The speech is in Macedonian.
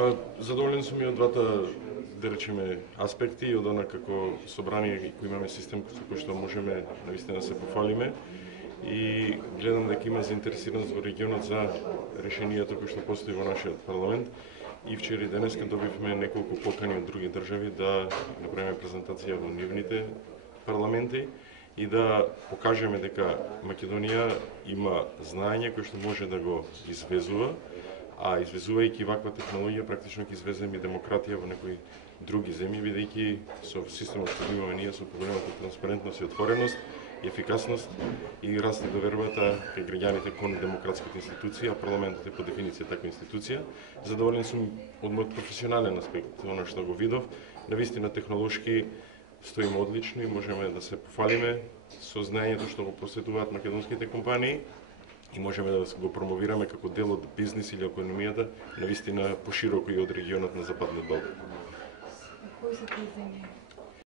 Па, задоволен сум и од двата, да речеме, аспекти, и од она како собрание кој имаме систем со кој што можеме навистина да се пофалиме, и гледам дека има заинтересираност во регионот за решенијата кои што постои во нашиот парламент. И вчера и денеска добивме неколку покани од други држави да направиме презентација во нивните парламенти и да покажеме дека Македонија има знаење кој што може да го извезува, а извезувајќи ваква технологија практично ќе извеземе и демократија во некои други земји, бидејќи со системот што имаме ние, со поголемата транспарентност и отвореност и ефикасност и расте довербата кај граѓаните кон демократските институции, а парламентот е по дефиниција таква институција. Задоволен сум од мојот професионален аспект, она што го видов. Навистина технолошки стоиме одлично и можеме да се пофалиме со знаењето што го посетуваат македонските компании и можеме да го промовираме како дел од бизнис или економијата навистина пошироко и од регионот на Западниот Балкан. Кои се тие земји?